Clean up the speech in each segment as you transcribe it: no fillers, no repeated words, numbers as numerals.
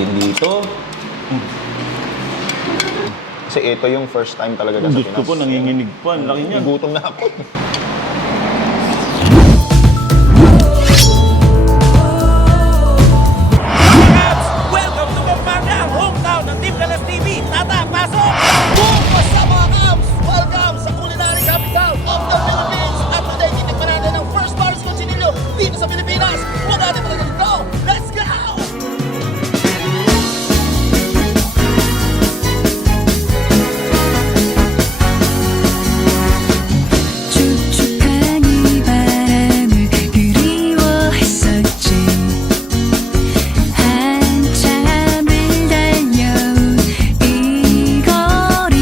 natin dito. Kasi ito yung first time talaga sa Pinas. Gusto ko, nanginginig pa. Laki niya. Gutom na ako. Welcome to Pampanga, ang hometown ng Team Galas TV. Tata, pasok! Boom! What's up mga Cubs? Welcome sa culinary capital of the Philippines. At today, titikman natin ang first Paris Cochinillo dito sa Pilipinas. Huwag natin talaga dito. Let's go! 축축한 이 바람을 그리워했었지 한참을 달려온 이 거리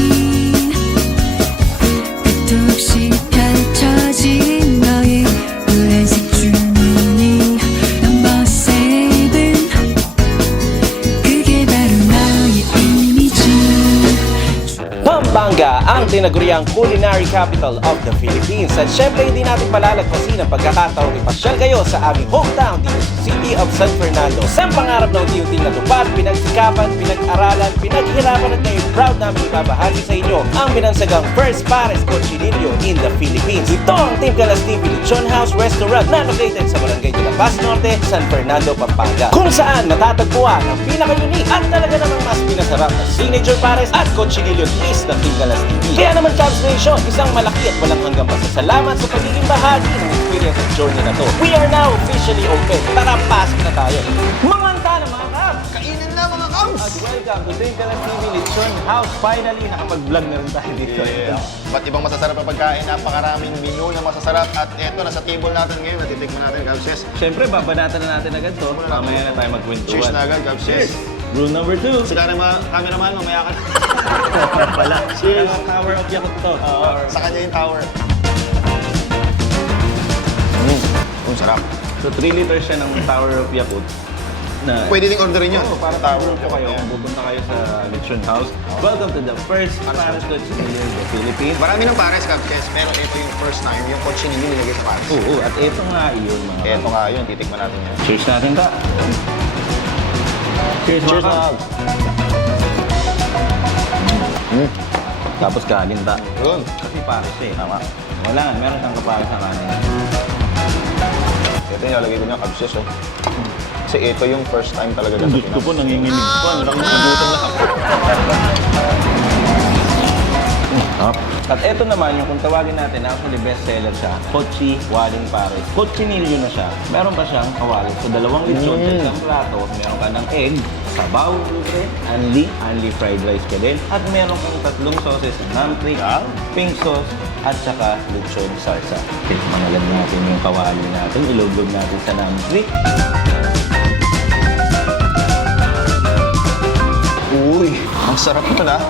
끝도 없이 펼쳐진 너의 노란색 주머니 넘버 세븐 그게 바로 너의 이미지 Pampanga, ang tinaguriang culinary capital of the Philippines. At syempre, hindi natin malalagpasin ang pagkakataong ipasyal kayo sa aming hometown dito sa City of San Fernando. Sa pangarap na unti-unting natupad, pinagsikapan, pinag-aralan, pinaghirapan at ngayon proud namin ibabahagi sa inyo ang binansagang First Paris Cochinillo in the Philippines. Ito ang Team Galas TV Lechon House Restaurant na located sa Barangay de la Paz Norte, San Fernando, Pampanga. Kung saan matatagpuan ang pinaka-unique at talaga namang mas pinasarap na signature Paris at Cochinillo twist ng Team Galas TV. Kaya naman Cubs Nation, isang malaki at walang hanggang pasasalamat sa pagiging bahagi ng experience at journey na to. We are now officially open. Tara, pasok na tayo. Manganta na mga Cubs! Kainin na mga Cubs! At welcome to Team Galas TV Lechon House. Finally, nakapag-vlog na rin tayo dito. Ba't ibang masasarap na pagkain, napakaraming menu na masasarap. At eto, nasa table natin ngayon, natitikman natin, Cubses. Siyempre, babanatan na natin agad to. Mamaya na tayo magkwentuhan. Cheers na agad, Cubses. Rule number 2. Si cameraman, mamaya ka na. Pala. Cheers. Tower of Yakult to. Sa kanya yung tower. Ang sarap. So 3 liters siya ng Tower of Yakult. Na, Pwede ding orderin yun. Oo, para tower po kayo. Kung pupunta kayo sa Lechon House. Welcome to the first Paris Cochinillo in the Philippines. Marami ng pares, Cubses, pero ito yung first time, yung cochinillo nilagay sa pares. Oo, at ito nga yun mga Ito nga yun, titikman natin yan. Cheers natin ka. Cheers, Cheers, mga mga Cubs. Cubs. Tapos kaginta. Yun. Kasi Paris eh. Tama. Wala, meron siyang kapares sa kanin. Ito yung nalagay ko niya, Cubses, oh. Kasi ito yung first time talaga sa Pinas. Gusto ko, nanginginig pa. Nagutom na ako. At ito naman, yung kung tawagin natin, actually bestseller siya, Cochi Waling Pares. Cochinillo na siya. Meron pa siyang kawali. So, 2 lechon sa isang plato. Meron ka ng egg, sabaw, anli fried rice ka din. At meron kang 3 sauces, namprik, pink sauce, at saka lechon salsa. Tikman na lang natin yung kawali natin. Ilugog natin sa namprik. Uy, ang sarap nun, ah.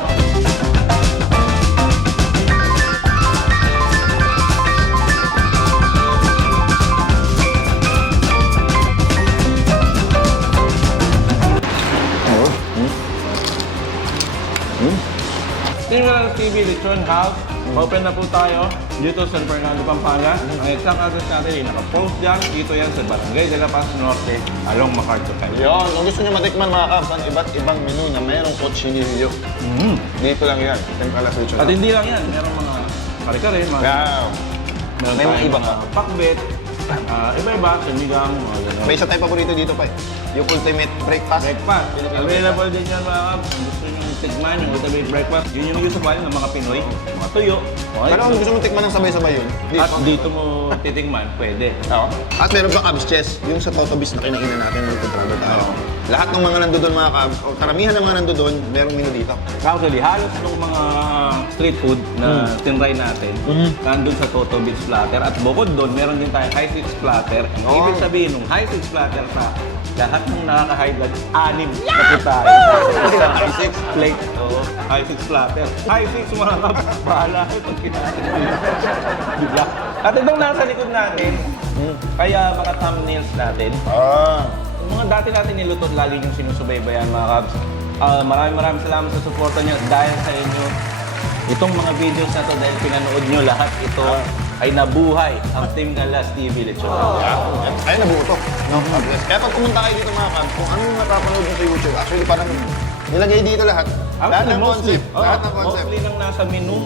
Team Galas TV Lechon House. Open na po tayo dito sa San Fernando, Pampanga. Ang exact address natin ay naka-post dyan. Dito yan sa Barangay de la Paz Norte, along MacArthur Highway. Yun, kung gusto nyo matikman mga Cubs, ang iba't ibang menu na mayroong cochinillo. Dito lang yan. Tempala sa lechon. At hindi lang yan, merong mga kare-kare, mga Wow. meron May mga tayong iba mga pa. pakbet, iba-iba, sinigang, mga gano'n. May isa tayong paborito dito pa eh. Yung ultimate breakfast. Breakfast. Available din yan mga Cubs. Kung gusto nyo tikman yung ultimate breakfast, yun yung usual ng mga Pinoy, mga tuyo. Pero kung gusto mo tikman ng sabay-sabay yun, At dito mo titingman, pwede. Oo. At meron pang Cubs Chess, yung sa Totobis na kinainan natin nung kontrado tayo. Lahat ng mga nandoon mga Cubs, o karamihan ng mga nandoon, merong menu dito. Actually, halos ng mga street food na tinry natin, nandun sa Toto Beach Platter. At bukod doon, meron din tayong High Six Platter. Ang ibig sabihin ng High Six Platter sa lahat ng nakaka-high blood, 6 na po tayo. High Six? Plate. Oo, High Six Platter. High Six mga Cubs, bahala kayo pag kinatin. Diba? At itong nasa likod natin, kaya mga thumbnails natin, yung mga dati natin niluto, lagi yung sinusubaybayan mga Cubs. Maraming salamat sa suporta nyo dahil sa inyo. Itong mga videos na to, dahil pinanood nyo lahat ito, ay nabuhay ang Team Galas TV Lechon. Ay, nabuo to. No? Kaya pag pumunta kayo dito mga Cubs, kung ano yung napapanood nyo sa YouTube, actually parang nilagay dito lahat. Lahat ng concept. Lahat ng concept. Mostly lang nasa menu,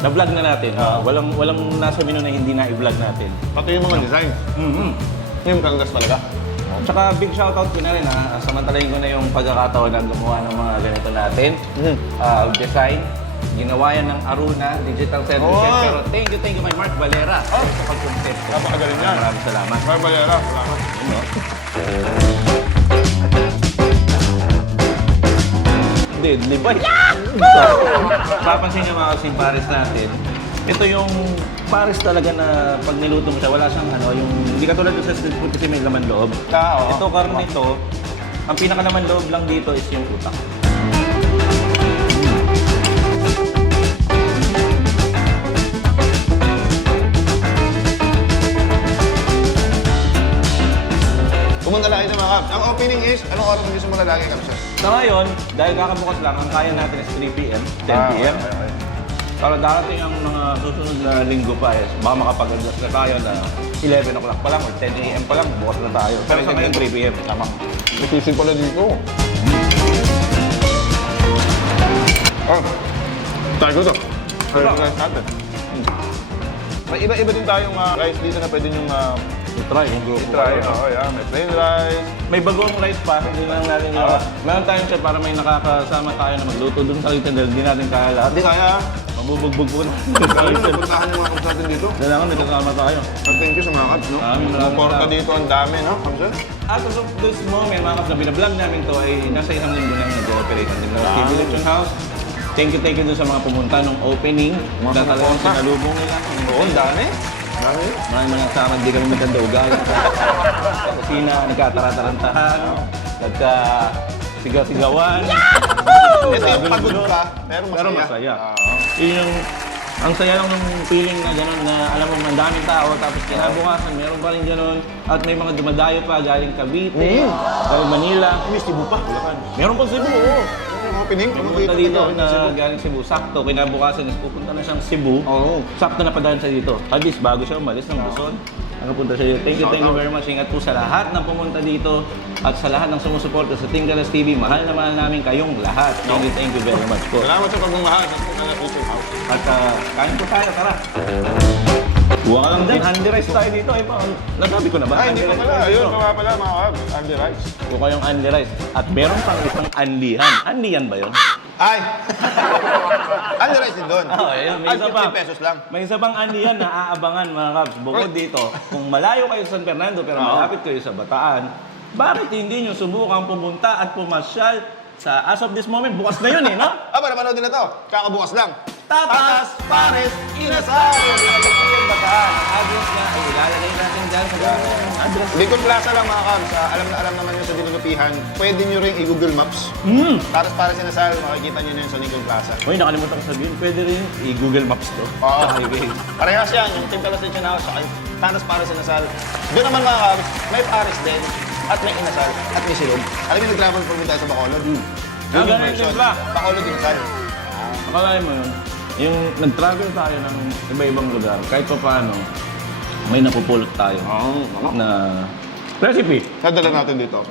na-vlog na natin. Walang nasa menu na hindi na-i-vlog natin. Pati yung mga design. Yung Kangas talaga. Tsaka big shoutout ko na rin samantalayin ko na yung pagkakataon na gumawa ng mga ganito natin. Design, ginawa yan ng Aruna Digital Center. Oh. Pero thank you my Mark Valera sa pag-concept. Napakagaling yan. Maraming salamat. Barbalera, salamat. Deadly bite. Papansin niyo mga kasing pares natin, ito yung pares talaga na pag niluto mo siya, wala siyang yung hindi katulad doon sa street food kasi may laman loob. Oo. Ito karne ito, ang pinakalaman loob lang dito is yung utak. Pumunta lang kayo mga Cubs. Ang opening is, anong oras hindi sumula lagi Cubs? Sa ngayon, dahil kakabukas lang, ang kaya natin is 3 p.m., 10 p.m. Para darating ang mga susunod na linggo pa is baka makapag-adjust na tayo na 11 o'clock pa lang or 10 a.m. pa lang, bukas na tayo. Pero sa ngayon, 3 p.m. Tama. Natisip pala dito. Try ko to. Try ko rice natin. May iba-iba din tayong rice dito na pwede nyo I-try. i-try. Oo, yeah. May plain rice. May bagong rice pa, hindi lang natin yung... Meron tayong chef para may nakakasama tayo na magluto dun sa kitchen dahil hindi natin kaya lahat. Hindi kaya. Mabubugbog po na. Kaya napuntahan yung mga Cubs natin dito. Kailangan may kasama tayo. Thank you sa mga Cubs, no? Maraming Suporta salamat. dito ang dami, no? Cubs, As of this moment, mga kaps na binablog namin to ay nasa isang linggo na yung nag-ooperate ang TV Lechon House. Thank you dun sa mga pumunta nung opening. Na talagang sinalubong nila. Oo, ang dami. Dami. Maraming kasama, hindi kami magkandaugal. Sa kusina, nagkatara-tarantahan, nagka-sigaw-sigawan. Ito yung pagod ka, pero masaya. Pero masaya. Yun yung, ang saya lang ng feeling na gano'n na alam mo, ang daming tao, tapos kinabukasan, meron pa rin gano'n. At may mga dumadayo pa galing Cavite, o Manila. May Cebu pa, Bulacan. Meron pa Cebu, oo. Yung opening, Pumunta dito na galing Cebu. Sakto, kinabukasan is pupunta na siyang Cebu. Oo. Sakto na padaan siya dito. At least bago siya umalis ng Luzon. Nakapunta siya dito. Thank you very much. Ingat po sa lahat ng pumunta dito at sa lahat ng sumusuporta sa Team Galas TV. Mahal na mahal namin kayong lahat. Thank you very much po. Salamat sa pagmamahal sa Kangas Lechon House. At kain po tayo, tara. Buwa ka lang dyan. Andy Rice tayo dito. Ay, nasabi ko na ba? Ay, hindi Andy pa Rice pala. tayo Ayun, dito. kaya pala mga Cubs. Andy Rice. Buka yung Andy Rice. At meron pang isang Andyhan. Andyhan ba yun? Ay! Andy Rice din doon. Oh, ayun, may Ay, isa pa. 50 pesos lang. May isa pang Andyhan na aabangan mga Cubs. Bukod dito, kung malayo kayo sa San Fernando pero malapit kayo sa Bataan, bakit hindi nyo subukang pumunta at pumasyal sa as of this moment? Bukas na yun no? Para manood din na to. Kakabukas lang. Tatas, Pares, Inasal! Bataan. Ang address na ay ilalagay natin dyan sa address. Lincoln Plaza lang mga Cubs. Alam naman nyo sa dinunupihan. Pwede nyo rin i-Google Maps. Tapos para sinasal, makikita nyo na yun sa Lincoln Plaza. Uy, nakalimutan ko sabihin, pwede rin i-Google Maps to. Oo. Sa highway. Parehas yan. Yung Team Galas Lechon House, Tatas para sinasal. Doon naman mga Cubs, may Pares din. At may Inasal. At may Silog. Alam nyo, nag-travel po tayo sa Bacolod. Ang ganun din ba? Bacolod Inasal. Akalain mo yun, yung nag-travel tayo ng iba-ibang lugar, kahit pa paano, may napupulot tayo na recipe. Nadala natin dito.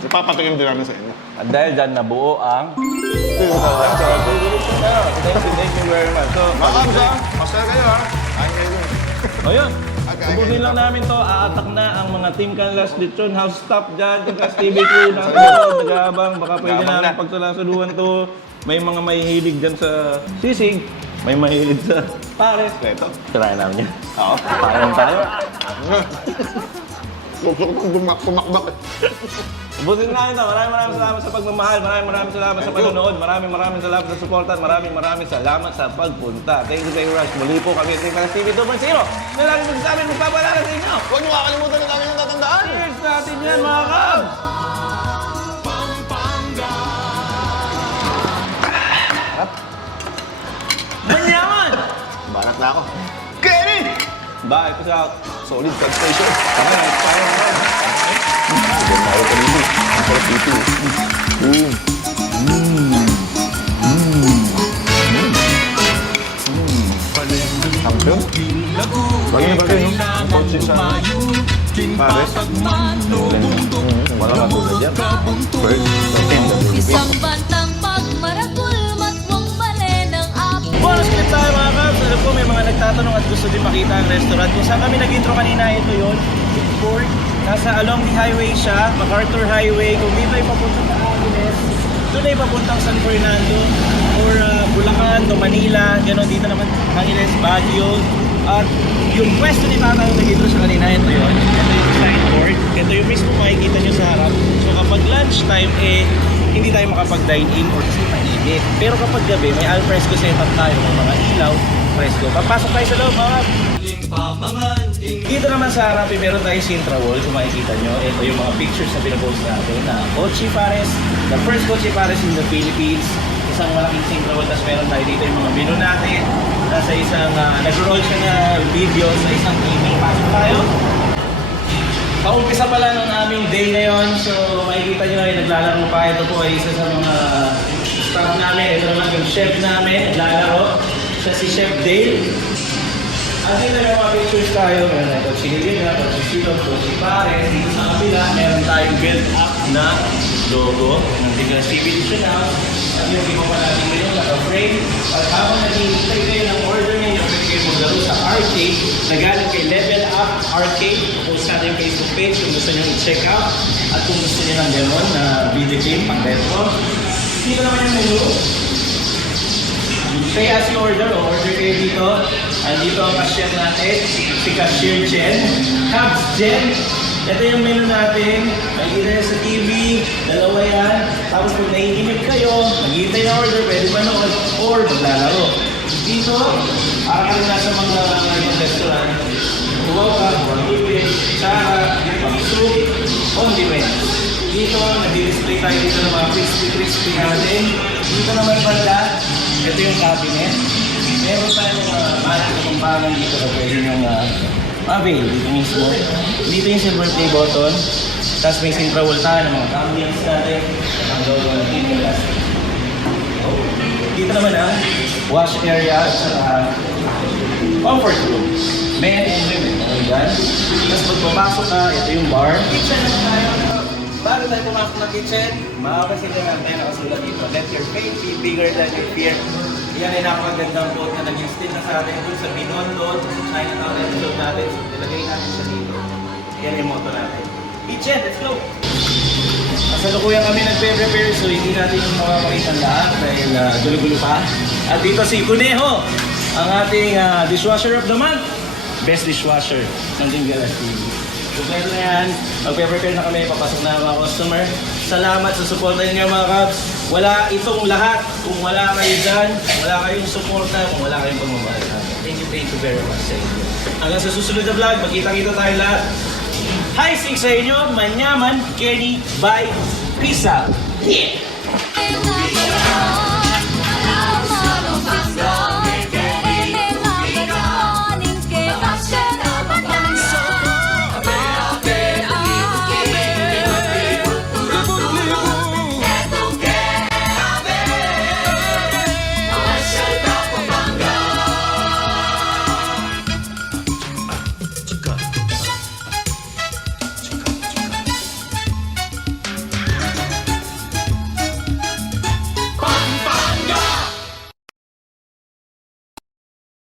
Ipapatikim din namin sa inyo. At dahil dyan nabuo ang... Thank you very much. So, Mga Cubs ha, pasal kayo ha. Kain kayo dun. o yun, Okay, ubusin okay. lang namin to, aatak na ang mga Team Canlas Lechon House staff dyan, Team Canlas TV crew, nag-aabang, baka pwede Nag-aabang namin na. pagsalasuluhan to. May mga mahihilig dyan sa sisig, may mahilig sa pares. Ito. Try namin yan. Oo. Parang tayo. Gusto ko tumakbak. Ubusin na ito. Maraming salamat sa pagmamahal. Maraming salamat sa panonood. Maraming salamat sa suporta. Maraming salamat sa pagpunta. Thank you very much. Muli po kami sa Team TV 2.0. Na lagi magsasabi, magpapalala sa inyo. Huwag niyo kakalimutan na namin yung tatandaan. Cheers natin yan, mga Cubs! Manyaman! Balat na ako. Kenny! Bye, peace out. Solid peg station. Kami na, tayo naman. Tayo ka dito. Ang sarap dito. Ang Yun. Bagay na bagay, no? Ang kotse sa Pares. Wala ka tulad yan. First, Isang bantang pagmarakul matwang bale ng apo. Bonus clip tayo mga Cubs. Alam ko may mga nagtatanong at gusto din makita ang restaurant. Kung saan kami nag-intro kanina, ito yun. Fort. Nasa along the highway siya, MacArthur Highway. Kung dito ay papunta sa Angeles, doon ay papuntang San Fernando or Bulacan o Manila. Ganon dito naman Angeles, Baguio. At yung pwesto ni Tata yung nag-intro siya kanina, ito yun. Ito yung signboard. Ito yung mismo makikita nyo sa harap. So kapag lunchtime, hindi tayo makapag-dine-in or kasi mainit. Pero kapag gabi, may al-fresco setup tayo, may mga ilaw, fresco. Papasok tayo sa loob, mga. Dito naman sa harap, meron tayong Sintra wall. Kung makikita nyo, ito yung mga pictures na pinapost natin na Kotse Pares, the first Kotse Pares in the Philippines. Isang malaking Sintra wall, tapos meron tayo dito yung mga menu natin. Nasa isang, nag-roll siya na video sa isang TV. Pasok tayo. Paumpisa pala ng aming day ngayon. So, makikita nyo ay naglalaro pa. Ito po ay isa sa mga staff namin. Ito naman yung chef namin, naglalaro. Siya si Chef Dale. At dito may mga pictures tayo. Meron ito si Helena, ito si Silog, ito si Pares. Dito sa kapila, meron tayong build-up na logo ng Tigres TV National. At yung iba pa natin ngayon, naka-frame. At habang naghihintay kayo ng order ninyo, pwede kayo maglaro sa arcade na galing kay Level Up Arcade. Post natin yung Facebook page kung gusto nyo i-check out. At kung gusto nyo ng gano'n na video game, pang-retro. Dito naman yung menu. Pay as you order o order kayo dito. Andito ang cashier natin, si Cashier Jen. Cubs Jen. Ito yung menu natin. Makikita nyo sa TV, dalawa yan. Tapos kung naiinip kayo, maghihintay na order, pwede manood or maglalaro. Dito, para ka nasa mga restaurant. Tuwaw ka, pag-ibig, tsaka, pag-soup, on demand. Dito, nag-display tayo dito ng mga crispy natin. Dito naman banda, ito yung cabinet. Meron tayong malang kumpangan dito na pwede nyo avail dito mismo. Dito yung silver play button. Tapos may Sintra wall tayo ng mga ambience natin. Ang gawin natin yung plastic. Dito naman ang wash area at saka comfort room. Men and women. Ayan. Tapos pag pumasok ka, ito yung bar. Kitchen naman tayo. Bago tayo pumasok ng kitchen, makakasin na natin nakasulat dito. Let your faith be bigger than your fear. Yan ay napakagandang quote na naging still na sa atin dun sa Binondo, sa Chinatown episode natin. So, nilagay natin siya dito. Yan yung motto natin. Kitchen, let's go! Kasalukuyan kami nagpe-prepare so hindi natin yung makakakita lahat dahil gulo-gulo pa. At dito si Kuneho, ang ating dishwasher of the month. Best dishwasher ng Dingalas TV. So pwede na yan, magpe-prepare na kami, papasok na mga customer. Salamat sa suporta niyo mga Cubs. Wala itong lahat kung wala kayo dyan, wala kayong suporta, kung wala kayong pagmamahal. Thank you very much sa inyo. Hanggang sa susunod na vlog, magkita-kita tayo lahat. Hi sing sa inyo, Manyaman, Kenny, bye, peace out. Yeah!